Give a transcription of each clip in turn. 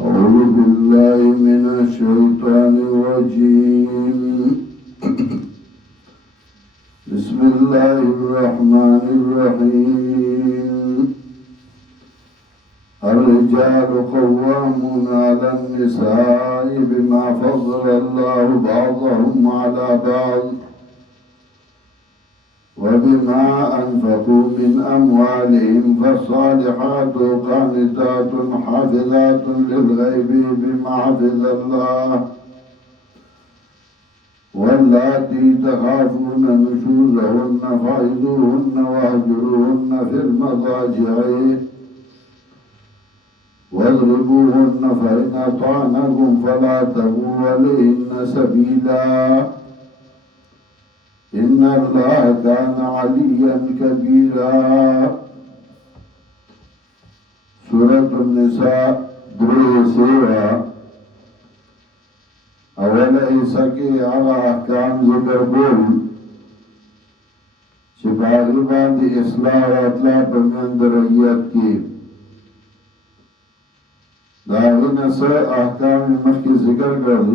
أعوذ بالله من الشيطان الرجيم. بسم الله الرحمن الرحيم. الرجال قوامون على النساء بما فضل الله بعضهم على بعض وبما أنفقوا من أموالهم فالصالحات قانتات حافظات للغيب بما حفظ الله واللاتي تخافون نشوزهن فعظوهن واهجروهن في المضاجع واضربوهن فإن أطعنكم فلا تبغوا عليهن سبيلا إن الله كان عليا كبيرا. سورة النساء درې سیوا اوله حصہ کې هغه احکام ذکر کول چې په هغې باندې اصلاح راتله په میند رعیت کې. د هغې نه څه احکام یې مخکې ذکر کړل.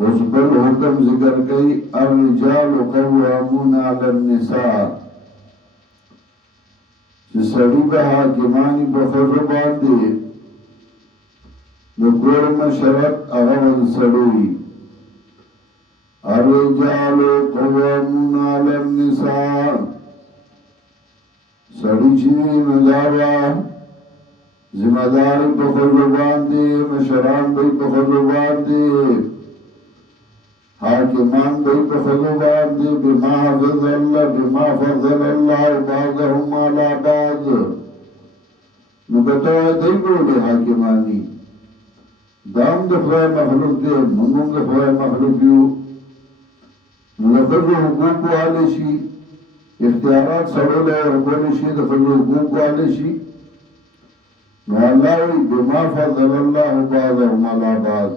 اوس بل حکم ذکر کوي الرجال قوامون علی النساء چې سړي به حاکماني په ښځو باندې د کور مشرف هغه به د سړو وي. الرجال قوامون علی النساء سړي چې نو دا به ذمه داري په ښځو باندې مشران به په ښځو باندې حاکمان بی بخدو باندی بما حفظ اللہ بما فضل اللہ بعضهم على بعض. نو بتوای دی بولی حاکمانی دام د خدای مخلوق دی منگم د خدای مخلوق یو. نو د خدو حقوق والی شي اختیارات سرول ورکولی شي د خدو حقوق والی شي. نو اللہ وی بما فضل اللہ بعضهم على بعض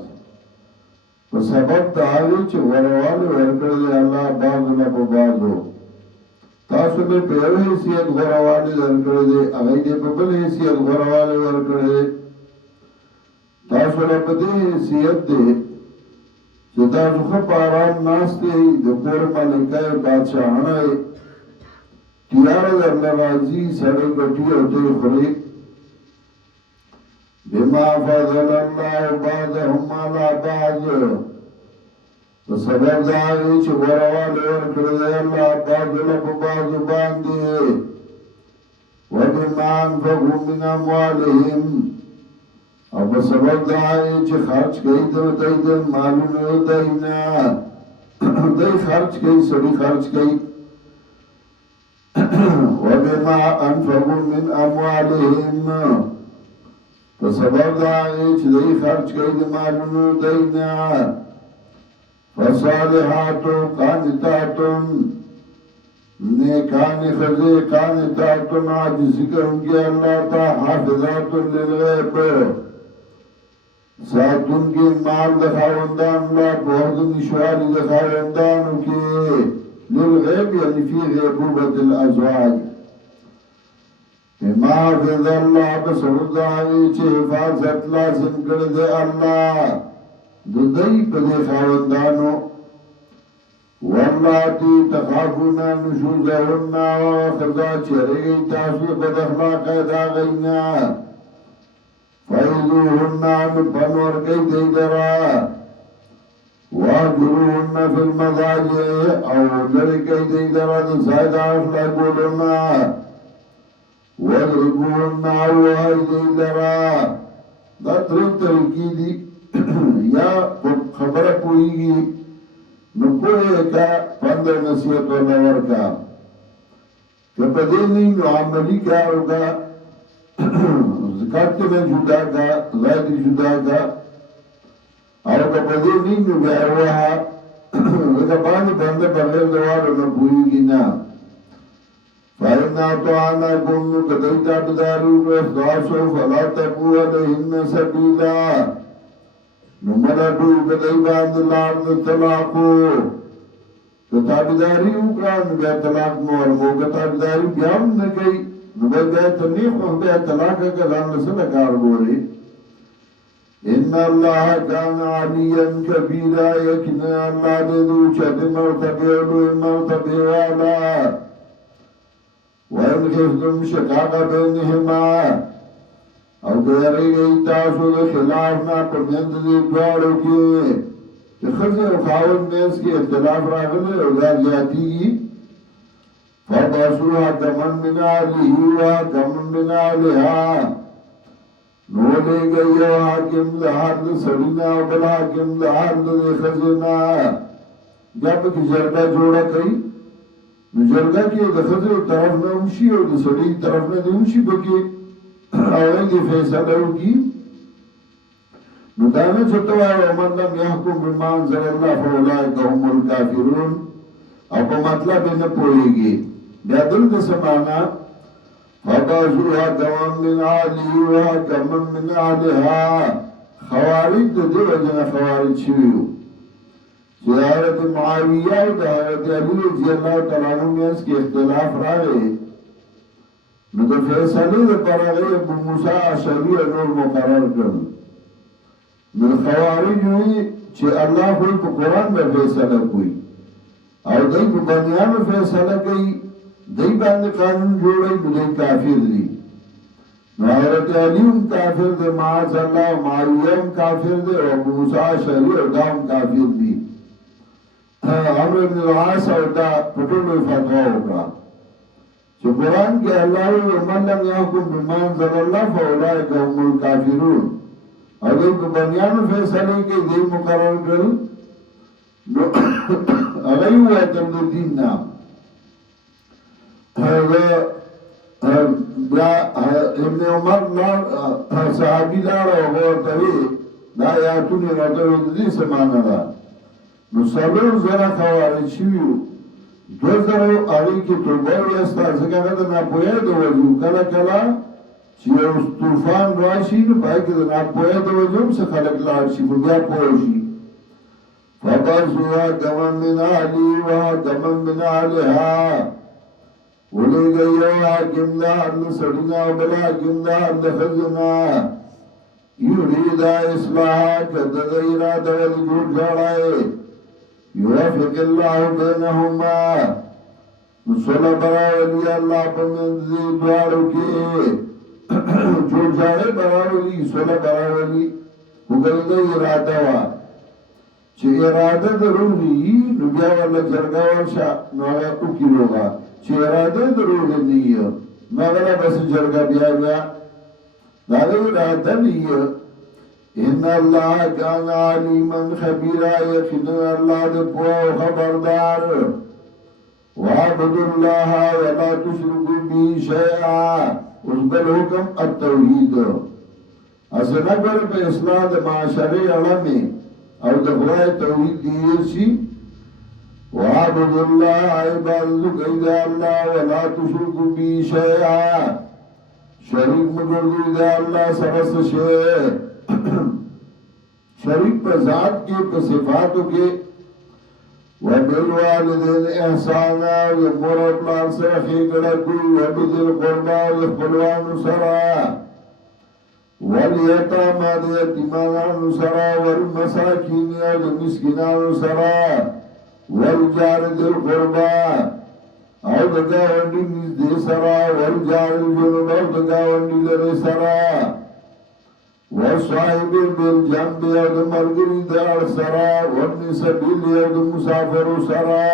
په سبب د هغې چې غوروالي ورکړی دی الله بعضو نه په بعضو. تاسو به په یو حیثیت غوروالي درکړی دی هغوی دې په بل حیثیت غوروالي ورکړی دی. تاسو له په دې حیثیت دی چې تاسو ښه په ارام ناست یئ د کور ملکه یې بادشاهانه یې تیاره درله راځي سړی ګټي او ته یې خورې. بما فضل الله بعضهم على بعض په سبب د هغې چې غوروالي ورکړی دی الله بعضو له په بعضو باندې وبما انفقوا من اموالهم او په سبب د هغې چې خرچ کوي دوی د مالونو دوی نه دوی خرچ کوي سړي خرچ کوي. وبما انفقوا من اموالهم په سبب د هغې چې دوی خرچ کوي د مالونو دوی نه فصالحات قانتات نیکانې ښځې قانتات عاجزي کوونکې الله ته حافظات للغیب ساتونکې مال د خاوندانو له په وخت د نشوالي د خاوندانو کې للغیب یعنې فی غیبوبة الازواج بما حفظ الله په سبب د هغې چې حفاظت لازم کړی دی الله د دوی په دې خاوندانو واللاتی تخافون نشوزهن هغه ښځه چې یریږئ تاسو د بد اخلاقۍ د هغوی نه فعظوهن نو پند ورکئ دوی لره واهجروهن فی المضاجع او لرې کئ دوی لره د ځای د اخلاقولو نه واضربوهن او وهئ دوی لره. دا درې طریقې دي یا خبره پوهیږي نو پوهې کا پند او نصیحت ورله ورکړه. که په دې نه نو عملي کار وکړه زکات نه جدا کا ځای دې جدا کا او که په دې نه نو بیا یې ووهه لکه باندې بنده بغیر د واړو نه پوهېږي نه. فإن أطعنكم نو که دوی تابعداري وکړه ستاسو فلا تبغوا عليهن سبيلا نو ملټو که دوی باندې لار د طلاقو که تابعداري وکړه نو بیا طلاق مو ورکړو، که تابعداري بیا هم نه کوي نو بیا ته نه خو بیا طلاق که ځان له څه کار ګوري. ان الله كان عليا كبيرا، یقینا الله دې د اوچتې مرتبې او لوی مرتبې والا. وإن خفتم شقاق بينهما، او که یریږئ تاسو د خلاف نه په منځ دې دواړو کې چې ښځې او خاوند منځ کې اختلاف راغلی او دا زیاتېږي، فبعثوا حکما من اهله وحکما من اهلها، نو لېږئ یو حاکم د هر د سړي نه او بل حاکم د هر د ښځې نه. بیا پکې جرګه جوړه کوي، نو جرګه کې د ښځې طرف نه هم شي او د سړي طرف نه دې هم شي، پکې هغوی دې فیصله وکړي. نو دا نه چې ته وایې ومن لم یحکم بما انزل الله فاولئک هم الکافرون او په مطلب یې نه پوهېږي. بیا دلته څه معنا؟ فبعثوا حکما من اهله وحکما من اهلها. خوارج د دې وجه نه خوارج شوي وو چې د حضرت معاویه او د حضرت علي رضي الله تعالی عنه منځ کې اختلاف راغی، نو د فیصلې دپاره هغوی ابو موسی اشعري نور مقرر کړل. نو خوارج وي چې الله خو په قرآن به فیصله کوي او دوی په بنیانو فیصله کوي، دوی باندې قانون جوړوي، نو دوی کافر دي. نو حضرت علی هم کافر دی، معاذ الله، معاویه هم کافر دی او ابو موسی اشعري او دا هم کافر دي. عمرو بن العاص او دا په ټولو فتوا وکړه چې قرآن کې الله وایي ومن لم یحکم بما انزل الله فاولئک هم الکافرون، او دوی په بنیانو فیصلې کوي، دوی مقرر کړل، نو هغوی ووتل د دین نه. بیا ابن عمر صحابي لاړ او هغه ورته ویې دا آیاتونه یې راته ویل د دې څه معنا ده. نو 4,000 خوارج شوي وو، 2,000 هغوی کې توبه ویسته، ځکه هغه د ناپوهۍ د وجې کله کله چې یو طوفان راشي نو په هغې کې د ناپوهۍ د وجې هم څه خلک لاړ شي خو بیا پوه شي. فبعثوا حکما من اهله وحکما من اهلها، ولېږئ یو حاکم د هر د سړي نه او بل حاکم د هر د ښځې نه، یریدا اصلاحا که د ده اراده ولې جوړ جوړی، یوفق الله بینهما، نو صلح به راولي الله په منځ دې دواړو کې، جوړ جاړی به راولي، صلح به راولي. خو که د ده اراده وه چې اراده د روغ وي نو بیا ورله جرګه ورشه نو هغه وکړي روغه، چې اراده د روغ نه وي نو هغه له بس جرګه بیا د هغه اراده نه وي. ان الله کان علیما خبیرا، یقینا الله د پوه او خبردار. واعبدوا الله ولا تشركوا به شیئا، اوس بل حکم التوحید. اصله ګوره په اصلاح د معاشرې اړه او د خدای توحید دیر شي. واعبدوا الله، عبادت کوئ د الله، ولا تشركوا به شیئا، شریک مه ګرځوئ د الله سره څه شی، شریک په ذات کې په صفاتو کې. وبالوالدین احسانا، د مور او پلار سره ښېګڼه کوئ، وبذي القربى، د خپلوانو سره، والیتاما، د یتیمانانو سره، والمساکین، او د مسکینانو سره، والجار ذي القربى، او د ګاونډي نږدې سره، والجار الجنوب، او د ګاونډي لرې سره، والصاحب بالجنب، او د ملګري د اړ سره، وابن سبیل، او د مسافرو سره،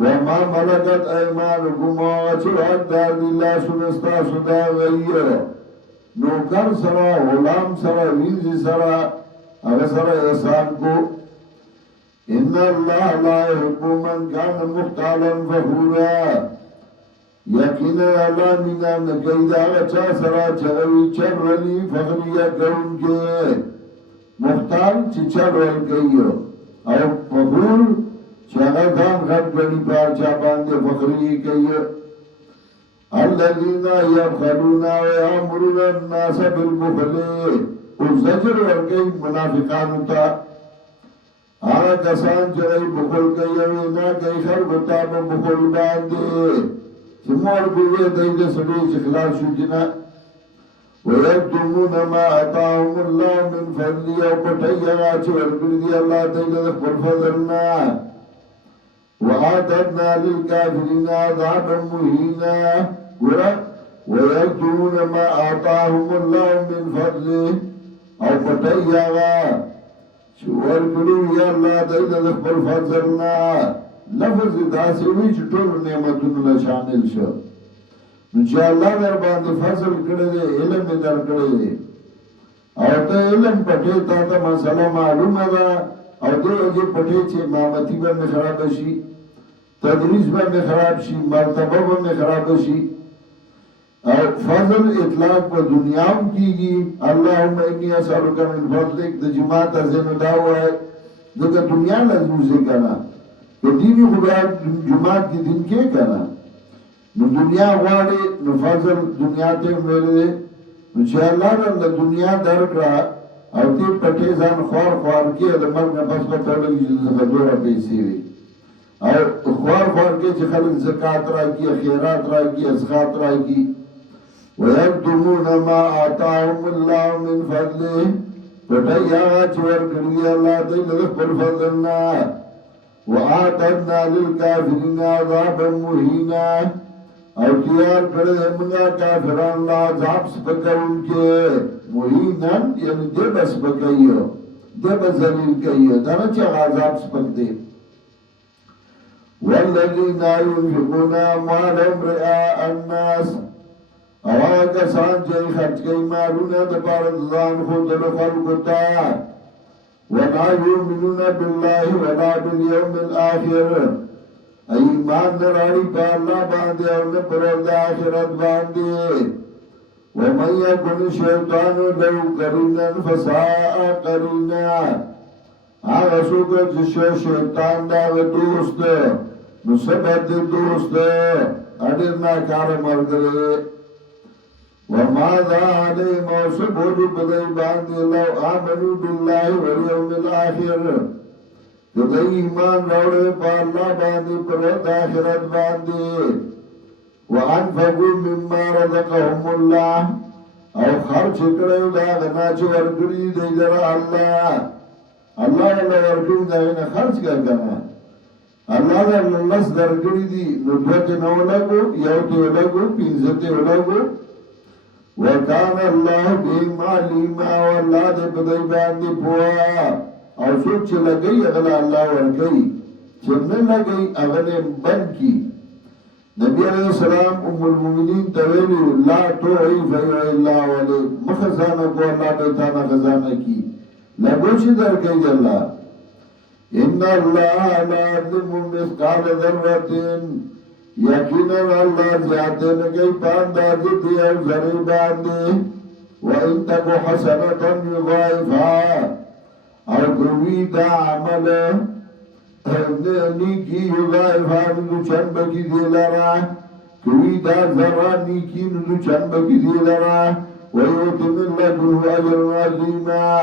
وما ملکت ایمانکم، او چې حقدار دي لاسونه ستاسو د هغوی، نوکر سره، غلام سره، وینځي سره، هغه سره احسان کو. ان الله لا يحب من كان مختالا فخورا، یقینا الله مینا نه کوي د هغه چا سره چې هغه چرولي فخریه کوونکی، مختال چې چرول کوي او فخور چې هغه ځان غټ ګڼي په هر چا باندې فخریه کوي. الذين يبخلون ويأمرون الناس بالبخل، او زجر ورکوي منافقانو ته هغه کسان چې بخل کوي او نه کوي خلکو ته په بخل باندې چې مور بوی دی د سړي چې خلاص شو چې نه ويكتمون ما آتاهم الله من فضله او پټي هغه چې ورکړي دي الله تعالی د خپل فضل نه وعددنا للكافرين عذابا مهينا ويكتمون ما آتاهم الله من فضله او پټي هغه چې ورکړي دي الله تعالی د خپل فضل نه لفظ داسې وي چې ټول نعمتونه شامل شو نو چې الله در باندې فضل کړی دی علم یې در کړی دی او ته علم پټې تا ته مسله معلومه ده او دې وجې پټې چې امامتي به مې خراب شي تدریس به مې خراب شي مرتبه به مې خراب شي او فضل اطلاق په دنیا هم کېږي اللهم انی اسألک من فضلک د جماعت ازنو دا وایي ځکه دنیا لزوزې که نه که دیني خو بیا جماعت کې دین کې که نه نو دنیا غواړي نو فضل دنیا ته ویلې نو چې الله د دنیا درکړه او دې پټې ځان خوار خوار کې د مرګ نه پس پته لګي چې زه دوره پیسې وي او خوار خوار کې چې خلک زکات راکړي خیرات راکړي اسخات راکړي ويكتمون ما آتاهم الله من فضله پټې هغه چې ورکړي الله دې له خپل فضل نه وآتنا للكافرين عذابا مهينا او تیار کړی موږ کافرانو له عذاب سپکونکي مهینن یعنی دې بس پکایو دې به ذلیل کوي دا نه چې عذاب سپک دی والذین ينفقون اموالهم رئاء الناس او هغه کسان چې خرج کوي مالونه د پاره ځان ښودلو خلکو ته ولا يؤمنون بالله ولا باليوم الآخر ایمان نراړي په الله باندې او نه پر د آخرت باندې ومن يكن الشيطان له قرينا فساء قرينا هغه څوک چې شیطان دا دوست نو سبد دوست اډیر ناکاره مرګره وماذا عليهم وسبود بدای باندې لو آمنوا بالله واليوم الآخر کدی ایمان راوړې په الله باندې پر د آخرت باندې وانفقوا مما رزقهم الله او خرج کړو دا غنا چې ورګړي دی لره الله الله له ورګړي دا نه خرج کړه الله له لس درګړي دي نو دوته نو لګو یو ته لګو پینځه ته لګو وکان الله بما لما والله دې په دې باندې پوها او څوک چې لګي هغه الله ورګي چې نه لګي هغه بند کی نبی علیہ السلام ام المؤمنین تویلی لا توعی فیو اللہ ولی مخزانہ کو اللہ بیتانا خزانہ کی لگوشی در کئی اللہ ان اللہ لا یظلم مثقال ذرۃ یقینا اللہ زیادہ نگئی پاندازی دی او ذری باندے وان تکو حسنتا یضاعفها او کوي دا عمل نیکی یضاعفها نو چند بکی دی لرا کوي دا ذرا نیکی نو چند بکی دی لرا ویوتی من لدنه اجر عظیما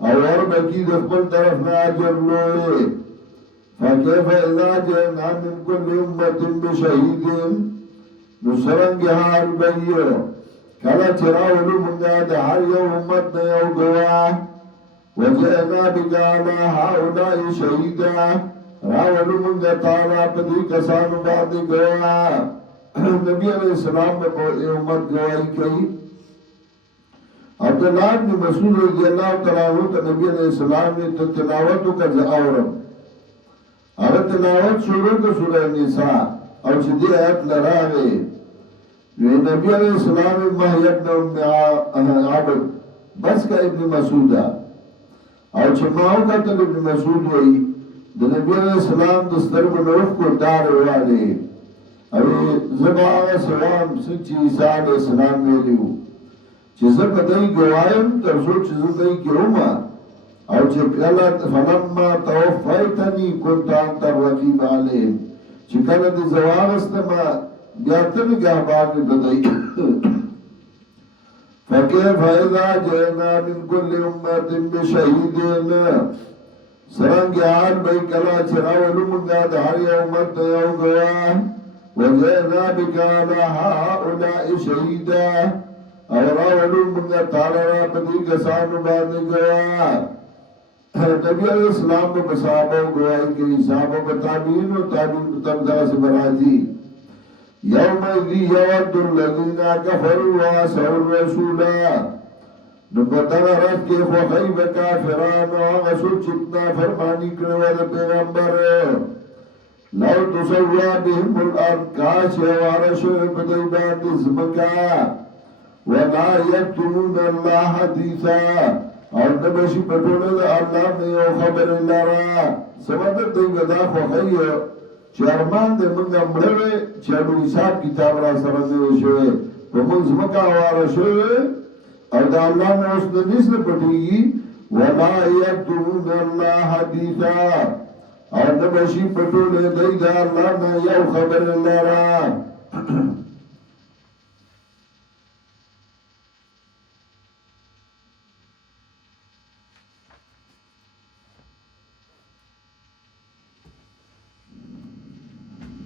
او وربکی دخبل طرفنا اجر لوئے فكيف إذا جئنا من كل أمة بشهيد نسرنگ حال بيو کلا چراولو منگا ده هر یو امت نیو گواه وجئنا بك على هؤلاء شهيدا راولو منگا تالا پدی کسانو بعد گواه نبی علیہ السلام کو امت گواہی کئی عبداللہ بن مسعود رضی اللہ تعالیٰ عنہ نبی علیہ السلام نے تلاوتو کا زعورم اگر تلاوت شروع کا سورہ نساء او چې دې آیت لراغه نبی علیہ السلام مهی ابن عبد بس کا ابن مسعود او چې ماو کتل ابن مسعود وی د نبی علیہ السلام د سترګو نوښ کو دار واله او زبا سلام سچ عیسی علیہ السلام ویلو چې زه په دې ګوایم تر څو چې زه دې کېومه او چې کله فلما توفیتنی كنت انت الرقیب علیهم چې کله دې زواغستما بیا ته نگهبان بدای فكيف اذا جئنا من كل امه بشهيد سرنگ حال بھئی کلا چراولو منگا دا ہر یو امت یو گواہ وجئنا بکا علی هؤلاء شہیدا اور راولو منگا تالا پدی کسانو باندې گواہ. نبی علیہ السلام کو صحابہ گواہی کی، صحابہ بتابعین و تابعین تبدہ سے برازی. یوم ذی یود الذین کفروا وعصوا الرسول نو پتہ رات کے خوخی بکافران و غسو چتنا فرمانی کروا دا پیغمبر لو تسوا بهم الارض کاش وارش بدی باند زمکا ولا یکتمون اللہ حدیثا اور نبشی پتونے دا اللہ میں یو خبر لارا سمدر دی گدا خوخی چرمان دے منگا مڑوے چلو حساب کتاب را سرندے شوئے تو من زمکا وارشوئے اور دا اللہ نے اس نے نسل پٹی وَلَا يَكْتُمُونَ اللَّهَ حَدِيثًا اور نبشی پٹو لے دی دا اللہ نے یو خبر اللہ را